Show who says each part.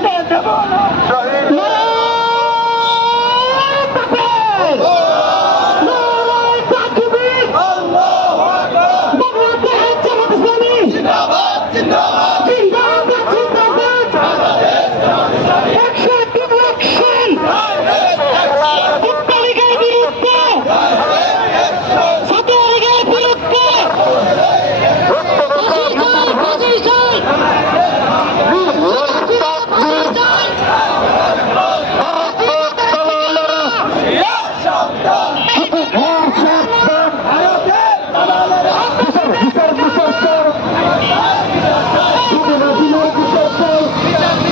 Speaker 1: siete al!